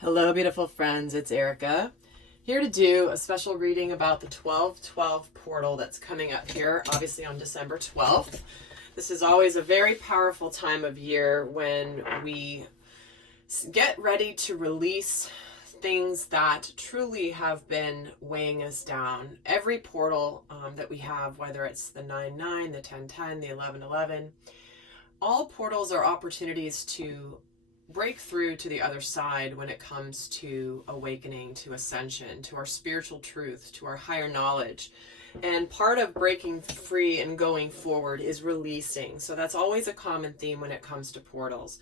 Hello, beautiful friends. It's Erika here to do a special reading about the 12/12 portal that's coming up here, obviously on December 12th. This is always a very powerful time of year when we get ready to release things that truly have been weighing us down. Every portal that we have, whether it's the 9/9, the 10/10, the 11/11, all portals are opportunities to break through to the other side when it comes to awakening, to ascension, to our spiritual truth, to our higher knowledge. And part of breaking free and going forward is releasing. So that's always a common theme when it comes to portals.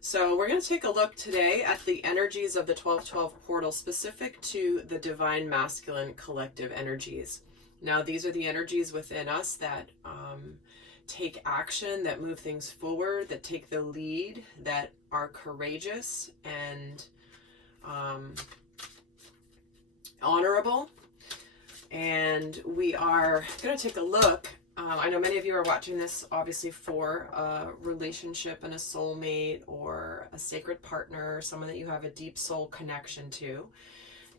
So we're going to take a look today at the energies of the 12/12 portal specific to the divine masculine collective energies. Now, these are the energies within us that take action, that move things forward, that take the lead, that are courageous and honorable. And we are going to take a look. I know many of you are watching this obviously for a relationship and a soulmate or a sacred partner, someone that you have a deep soul connection to.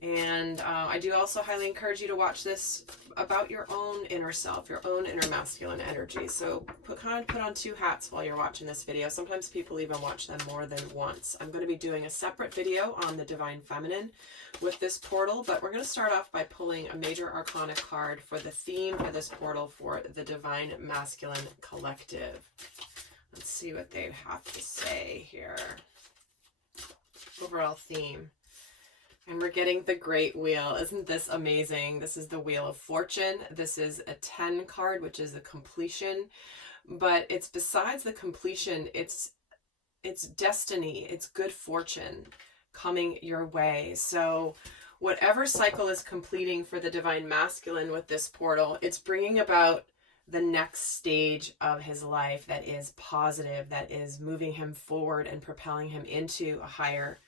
And I do also highly encourage you to watch this about your own inner self, your own inner masculine energy. So put on two hats while you're watching this video. Sometimes people even watch them more than once. I'm going to be doing a separate video on the divine feminine with this portal, but we're going to start off by pulling a major arcana card for the theme for this portal for the divine masculine collective. Let's see what they have to say here. Overall theme. And we're getting the Great Wheel. Isn't this amazing? This is the Wheel of Fortune. This is a 10 card, which is the completion. But it's besides the completion, it's destiny. It's good fortune coming your way. So whatever cycle is completing for the divine masculine with this portal, it's bringing about the next stage of his life that is positive, that is moving him forward and propelling him into a higher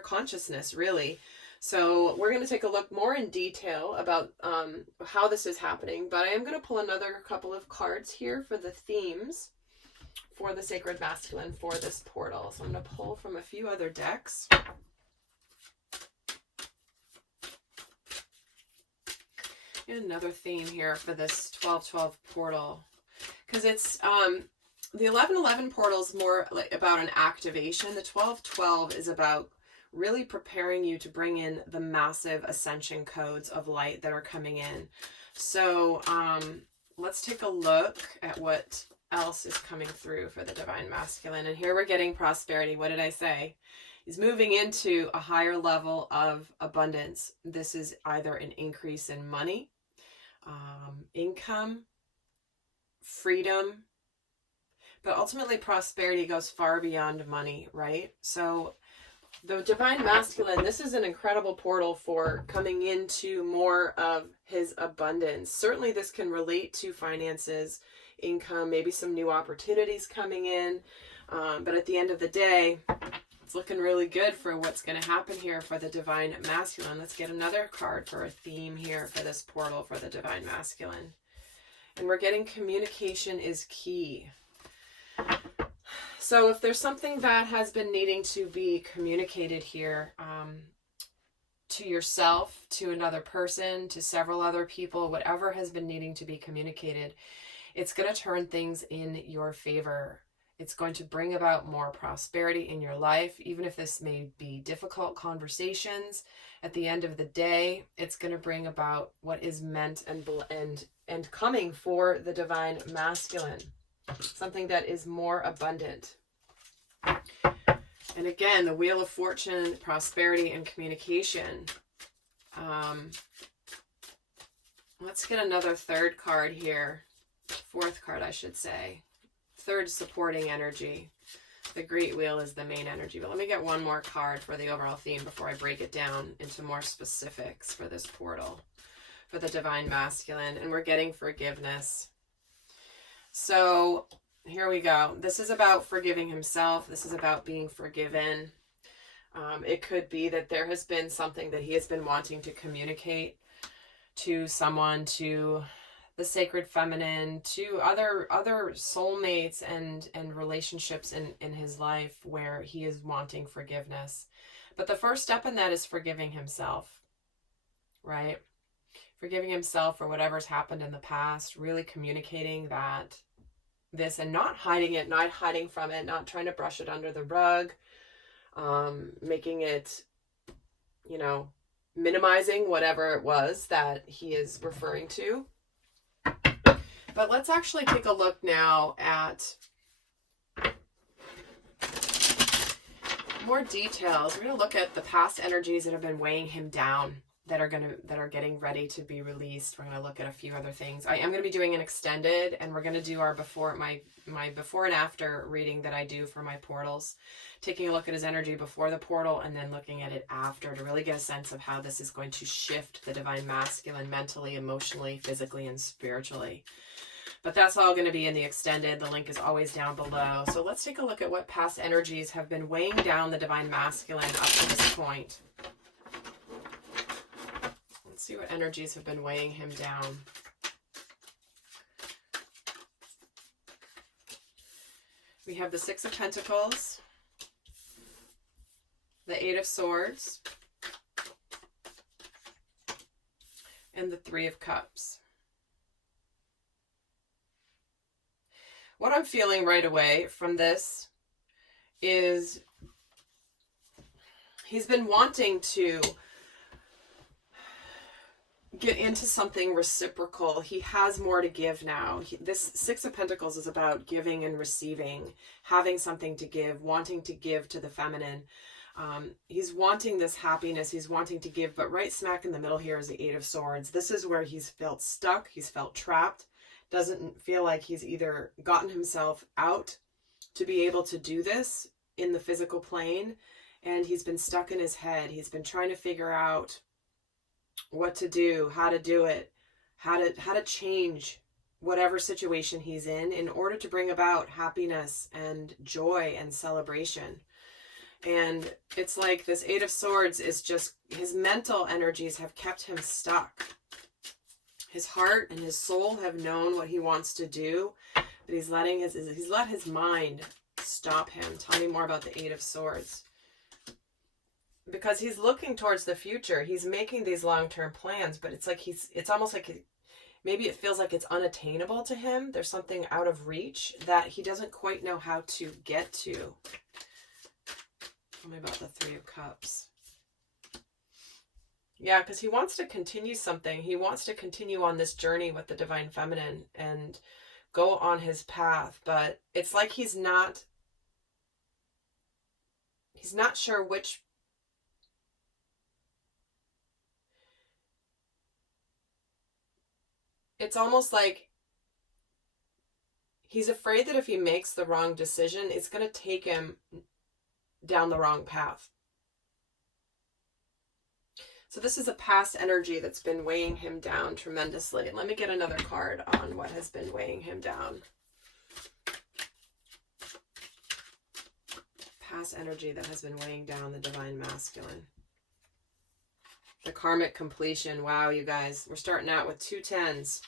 consciousness, really. So we're going to take a look more in detail about how this is happening, but I am going to pull another couple of cards here for the themes for the sacred masculine for this portal. So I'm going to pull from a few other decks. And another theme here for this 12/12 portal, because it's the 11/11 portal is more like about an activation. The 12/12 is about really preparing you to bring in the massive ascension codes of light that are coming in. So let's take a look at what else is coming through for the divine masculine. And here we're getting prosperity. What did I say? He's moving into a higher level of abundance. This is either an increase in money, income, freedom, but ultimately prosperity goes far beyond money, right? So the divine masculine, this is an incredible portal for coming into more of his abundance. Certainly this can relate to finances, income, maybe some new opportunities coming in. But at the end of the day, it's looking really good for what's going to happen here for the divine masculine. Let's get another card for a theme here for this portal for the divine masculine. And we're getting communication is key. So if there's something that has been needing to be communicated here to yourself, to another person, to several other people, whatever has been needing to be communicated, it's going to turn things in your favor. It's going to bring about more prosperity in your life, even if this may be difficult conversations. At the end of the day, it's going to bring about what is meant and coming for the divine masculine. Something that is more abundant. And again, the Wheel of Fortune, prosperity, and communication. Let's get another third card here. Fourth card, I should say. Third supporting energy. The Great Wheel is the main energy. But let me get one more card for the overall theme before I break it down into more specifics for this portal. For the divine masculine. And we're getting forgiveness. So here we go. This is about forgiving himself. This is about being forgiven. It could be that there has been something that he has been wanting to communicate to someone, to the sacred feminine, to other soulmates and relationships in his life where he is wanting forgiveness. But the first step in that is forgiving himself, right? Forgiving himself for whatever's happened in the past, really communicating that this and not hiding it, not hiding from it, not trying to brush it under the rug, making it, you know, minimizing whatever it was that he is referring to. But let's actually take a look now at more details. We're going to look at the past energies that have been weighing him down, that are getting ready to be released. We're going to look at a few other things. I am going to be doing an extended, and we're going to do our my before and after reading that I do for my portals, taking a look at his energy before the portal and then looking at it after, to really get a sense of how this is going to shift the divine masculine mentally, emotionally, physically, and spiritually. But that's all going to be in the extended. The link is always down below. So let's take a look at what past energies have been weighing down the divine masculine up to this point. Let's see what energies have been weighing him down. We have the Six of Pentacles, the Eight of Swords, and the Three of Cups. What I'm feeling right away from this is he's been wanting to get into something reciprocal. He has more to give now. This Six of Pentacles is about giving and receiving, having something to give, wanting to give to the feminine. He's wanting this happiness. He's wanting to give, but right smack in the middle here is the Eight of Swords. This is where he's felt stuck. He's felt trapped. Doesn't feel like he's either gotten himself out to be able to do this in the physical plane, and he's been stuck in his head. He's been trying to figure out what to do, how to do it, how to change whatever situation he's in order to bring about happiness and joy and celebration. And it's like this Eight of Swords is just, his mental energies have kept him stuck. His heart and his soul have known what he wants to do, but he's let his mind stop him. Tell me more about the Eight of Swords. Because he's looking towards the future. He's making these long-term plans, but it's like it's almost like maybe it feels like it's unattainable to him. There's something out of reach that he doesn't quite know how to get to. Tell me about the Three of Cups. Yeah, because he wants to continue something. He wants to continue on this journey with the divine feminine and go on his path, but it's like he's not sure which. It's almost like he's afraid that if he makes the wrong decision, it's going to take him down the wrong path. So this is a past energy that's been weighing him down tremendously. Let me get another card on what has been weighing him down. Past energy that has been weighing down the divine masculine. The karmic completion. Wow, you guys. We're starting out with 2 10s.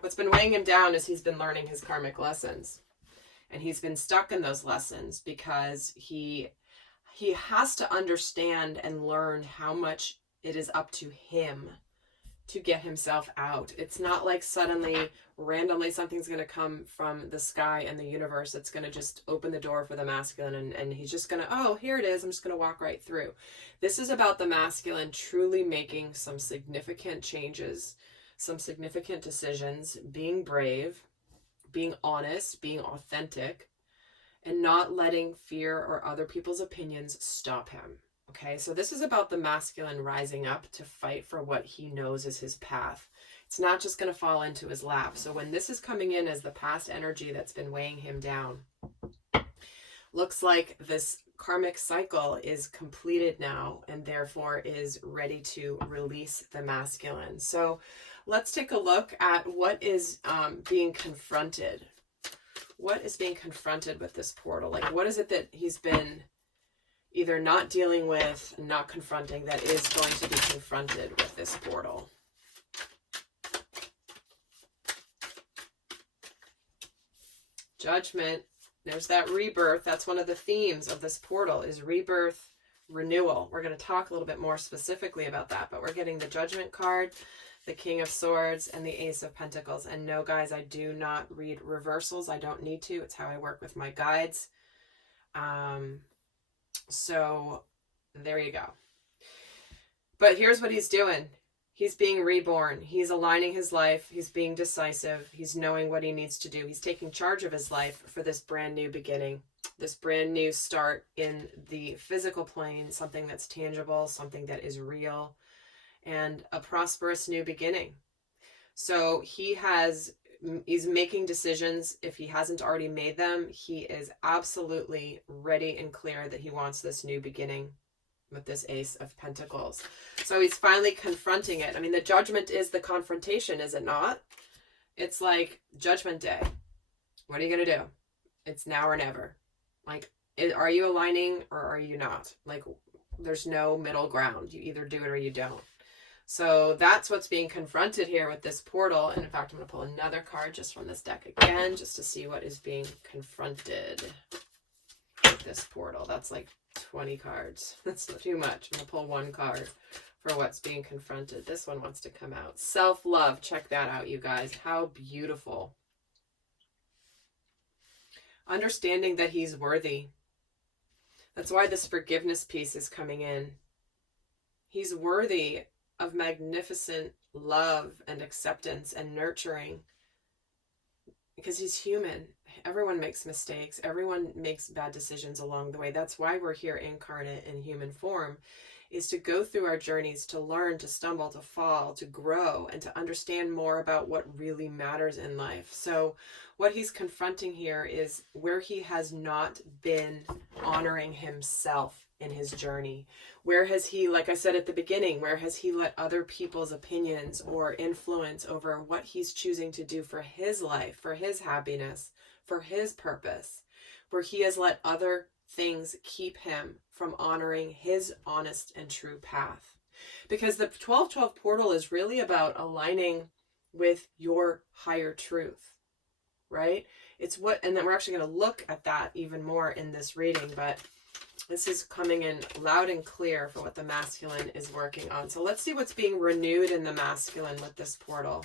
What's been weighing him down is he's been learning his karmic lessons. And he's been stuck in those lessons because he has to understand and learn how much it is up to him to get himself out. It's not like suddenly, randomly, something's going to come from the sky and the universe that's going to just open the door for the masculine and he's just going to, oh, here it is, I'm just going to walk right through. This is about the masculine truly making some significant changes, some significant decisions, being brave, being honest, being authentic, and not letting fear or other people's opinions stop him. Okay, so this is about the masculine rising up to fight for what he knows is his path. It's not just going to fall into his lap. So when this is coming in as the past energy that's been weighing him down, looks like this karmic cycle is completed now and therefore is ready to release the masculine. So let's take a look at what is being confronted. What is being confronted with this portal? Like, what is it that he's been either not dealing with, not confronting, that is going to be confronted with this portal? Judgment. There's that rebirth. That's one of the themes of this portal is rebirth, renewal. We're going to talk a little bit more specifically about that, but we're getting the Judgment card, the King of Swords, and the Ace of Pentacles. And no, guys, I do not read reversals. I don't need to. It's how I work with my guides. So there you go. But here's what he's doing. He's being reborn. He's aligning his life. He's being decisive. He's knowing what he needs to do. He's taking charge of his life for this brand new beginning, this brand new start in the physical plane, something that's tangible, something that is real, and a prosperous new beginning. So he's making decisions. If he hasn't already made them, he is absolutely ready and clear that he wants this new beginning with this Ace of Pentacles. So he's finally confronting it. I mean, the Judgment is the confrontation, is it not? It's like Judgment Day. What are you going to do? It's now or never. Like, are you aligning or are you not? Like, there's no middle ground. You either do it or you don't. So that's what's being confronted here with this portal. And in fact, I'm going to pull another card just from this deck again, just to see what is being confronted with this portal. That's like 20 cards. That's not too much. I'm going to pull one card for what's being confronted. This one wants to come out. Self-love. Check that out, you guys. How beautiful. Understanding that he's worthy. That's why this forgiveness piece is coming in. He's worthy of magnificent love and acceptance and nurturing because he's human. Everyone makes mistakes. Everyone makes bad decisions along the way. That's why we're here incarnate in human form, is to go through our journeys, to learn, to stumble, to fall, to grow, and to understand more about what really matters in life. So what he's confronting here is where he has not been honoring himself in his journey. Where has he, like I said at the beginning, where has he let other people's opinions or influence over what he's choosing to do for his life, for his happiness, for his purpose, where he has let other things keep him from honoring his honest and true path? Because the 1212 portal is really about aligning with your higher truth, right? It's what, and then we're actually going to look at that even more in this reading, but this is coming in loud and clear for what the masculine is working on. So let's see what's being renewed in the masculine with this portal.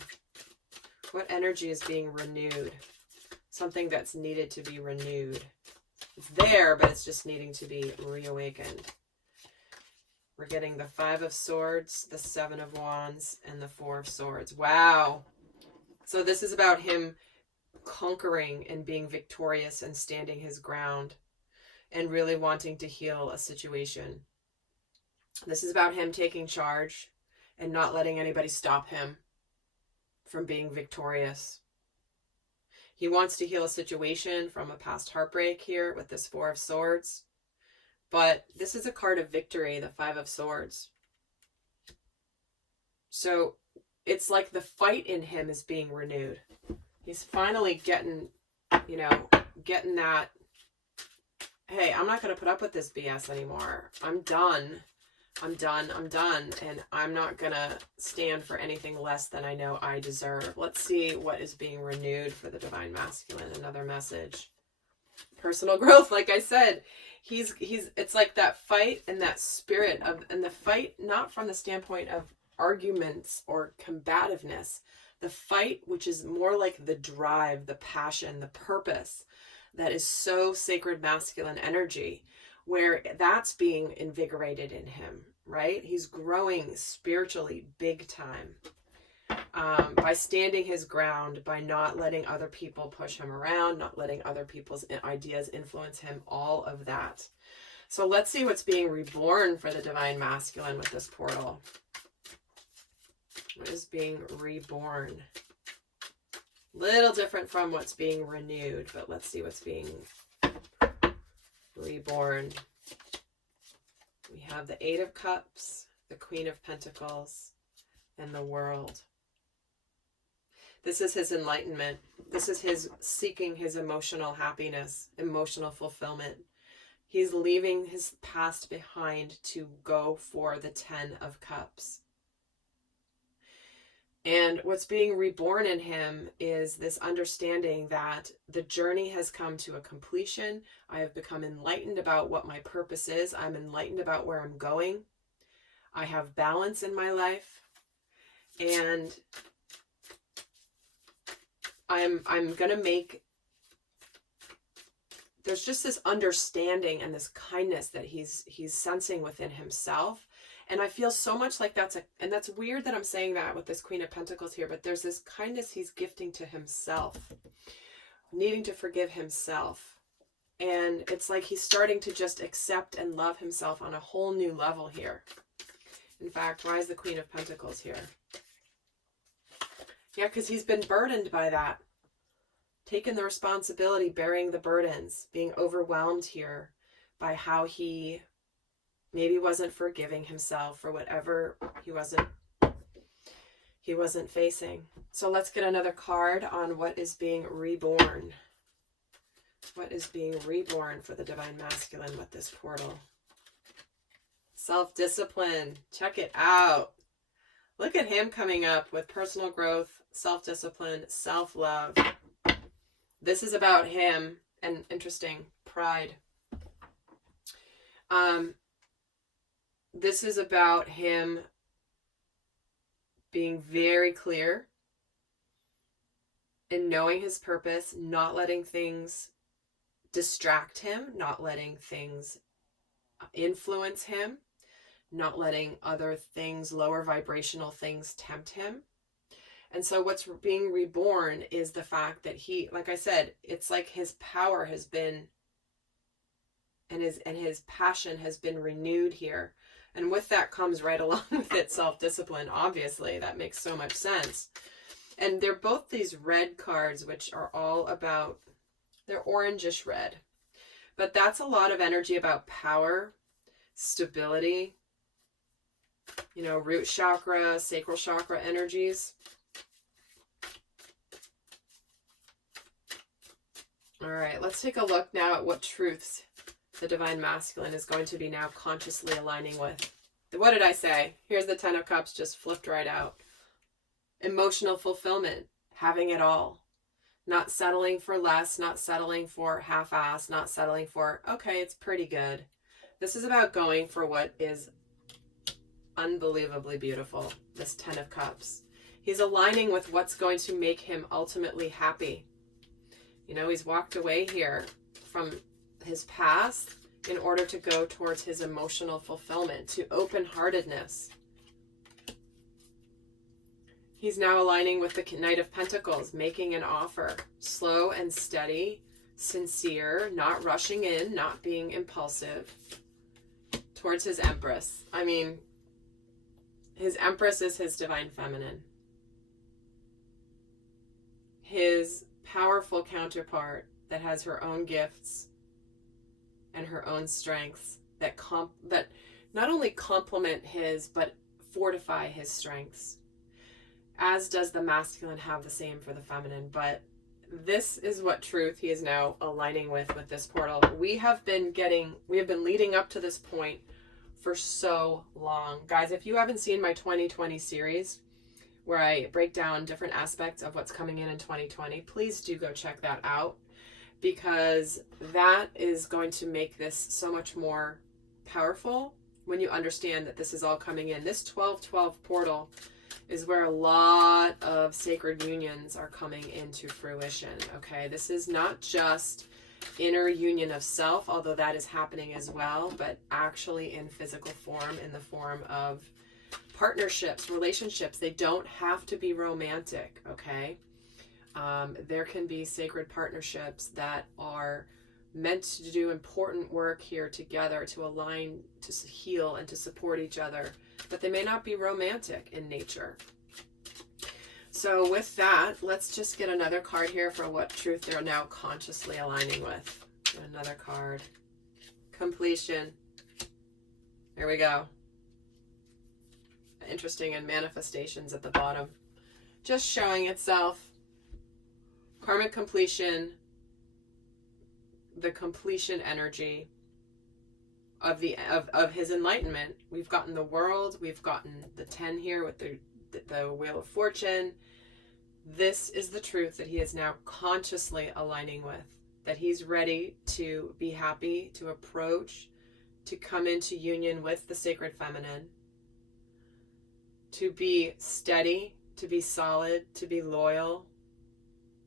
What energy is being renewed? Something that's needed to be renewed. It's there, but it's just needing to be reawakened. We're getting the 5 of Swords, the 7 of Wands, and the 4 of Swords. Wow. So this is about him conquering and being victorious and standing his ground and really wanting to heal a situation. This is about him taking charge and not letting anybody stop him from being victorious. He wants to heal a situation from a past heartbreak here with this 4 of Swords. But this is a card of victory, the 5 of Swords. So it's like the fight in him is being renewed. He's finally getting, getting that, hey, I'm not going to put up with this BS anymore. I'm done. I'm done. And I'm not going to stand for anything less than I know I deserve. Let's see what is being renewed for the Divine Masculine. Another message. Personal growth, like I said. It's like that fight and that spirit of, and the fight not from the standpoint of arguments or combativeness. The fight, which is more like the drive, the passion, the purpose, that is so sacred masculine energy, where that's being invigorated in him, right? He's growing spiritually big time by standing his ground, by not letting other people push him around, not letting other people's ideas influence him, all of that. So let's see what's being reborn for the Divine Masculine with this portal. What is being reborn? Little different from what's being renewed, but let's see what's being reborn. We have the 8 of Cups, the Queen of Pentacles, and the World. This is his enlightenment. This is his seeking his emotional happiness, emotional fulfillment. He's leaving his past behind to go for the 10 of Cups. And what's being reborn in him is this understanding that the journey has come to a completion. I have become enlightened about what my purpose is. I'm enlightened about where I'm going. I have balance in my life. And I'm going to make, there's just this understanding and this kindness that he's sensing within himself. And I feel so much like and that's weird that I'm saying that with this Queen of Pentacles here, but there's this kindness he's gifting to himself, needing to forgive himself. And it's like he's starting to just accept and love himself on a whole new level here. In fact, why is the Queen of Pentacles here? Yeah, because he's been burdened by that. Taking the responsibility, bearing the burdens, being overwhelmed here by how he maybe wasn't forgiving himself for whatever he wasn't facing. So let's get another card on what is being reborn. What is being reborn for the Divine Masculine with this portal? Self-discipline. Check it out. Look at him coming up with personal growth, self-discipline, self-love. This is about him, and interesting, pride. This is about him being very clear in knowing his purpose, not letting things distract him, not letting things influence him, not letting other things, lower vibrational things, tempt him. And so what's being reborn is the fact that he, like I said, it's like his power has been, and his passion has been renewed here. And with that comes right along with it self-discipline, obviously. That makes so much sense. And they're both these red cards, which are all about, they're orangish red. But that's a lot of energy about power, stability, you know, root chakra, sacral chakra energies. All right, let's take a look now at what truths the Divine Masculine is going to be now consciously aligning with. What did I say? Here's the Ten of Cups just flipped right out. Emotional fulfillment, having it all. Not settling for less, not settling for half-ass, not settling for, okay, it's pretty good. This is about going for what is unbelievably beautiful, this Ten of Cups. He's aligning with what's going to make him ultimately happy. You know, he's walked away here from his past in order to go towards his emotional fulfillment, to open-heartedness. He's now aligning with the Knight of Pentacles, making an offer, slow and steady, sincere, not rushing in, not being impulsive, towards his Empress. I mean, his Empress is his Divine Feminine. His powerful counterpart that has her own gifts and her own strengths that not only complement his, but fortify his strengths. As does the masculine have the same for the feminine. But this is what truth he is now aligning with this portal. We have been leading up to this point for so long. Guys, if you haven't seen my 2020 series, where I break down different aspects of what's coming in 2020, please do go check that out, because that is going to make this so much more powerful when you understand that this is all coming in. This 12/12 portal is where a lot of sacred unions are coming into fruition, okay? This is not just inner union of self, although that is happening as well, but actually in physical form, in the form of partnerships, relationships. They don't have to be romantic, okay? There can be sacred partnerships that are meant to do important work here together, to align, to heal, and to support each other, but they may not be romantic in nature. So with that, let's just get another card here for what truth they're now consciously aligning with. Another card. Completion. There we go. Interesting, and manifestations at the bottom. Just showing itself. Karmic completion. The completion energy of his enlightenment. We've gotten the world. We've gotten the 10 here with the the Wheel of Fortune. This is the truth that he is now consciously aligning with, that he's ready to be happy, to approach, to come into union with the sacred feminine, to be steady, to be solid, to be loyal,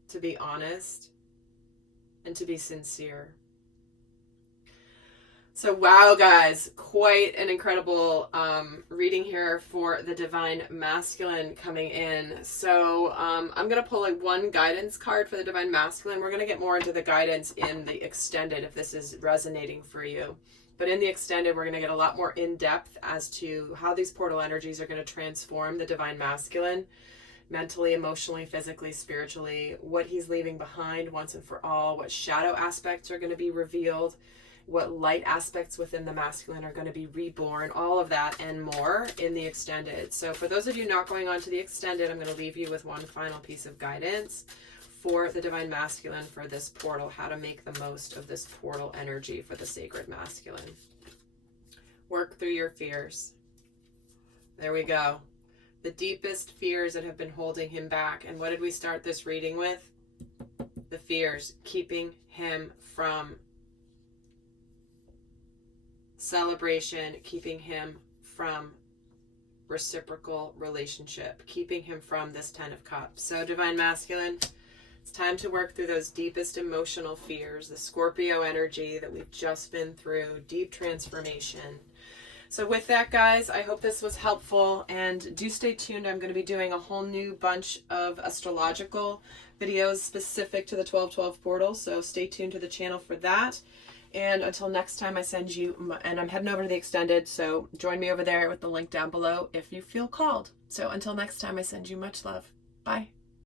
to be honest, and to be sincere. So wow, guys, quite an incredible reading here for the Divine Masculine coming in. So I'm going to pull one guidance card for the Divine Masculine. We're going to get more into the guidance in the extended if this is resonating for you. But in the extended, we're going to get a lot more in depth as to how these portal energies are going to transform the Divine Masculine, mentally, emotionally, physically, spiritually, what he's leaving behind once and for all, what shadow aspects are going to be revealed, what light aspects within the masculine are going to be reborn, all of that and more in the extended. So for those of you not going on to the extended, I'm going to leave you with one final piece of guidance for the Divine Masculine for this portal, how to make the most of this portal energy for the sacred masculine. Work through your fears. There we go. The deepest fears that have been holding him back. And what did we start this reading with? The fears keeping him from celebration, keeping him from reciprocal relationship, keeping him from this 10 of Cups. So Divine Masculine, it's time to work through those deepest emotional fears, the Scorpio energy that we've just been through, deep transformation. So with that, guys, I hope this was helpful, and do stay tuned. I'm going to be doing a whole new bunch of astrological videos specific to the 1212 portal, so stay tuned to the channel for that. And until next time, I send you, and I'm heading over to the extended, so join me over there with the link down below if you feel called. So until next time, I send you much love. Bye.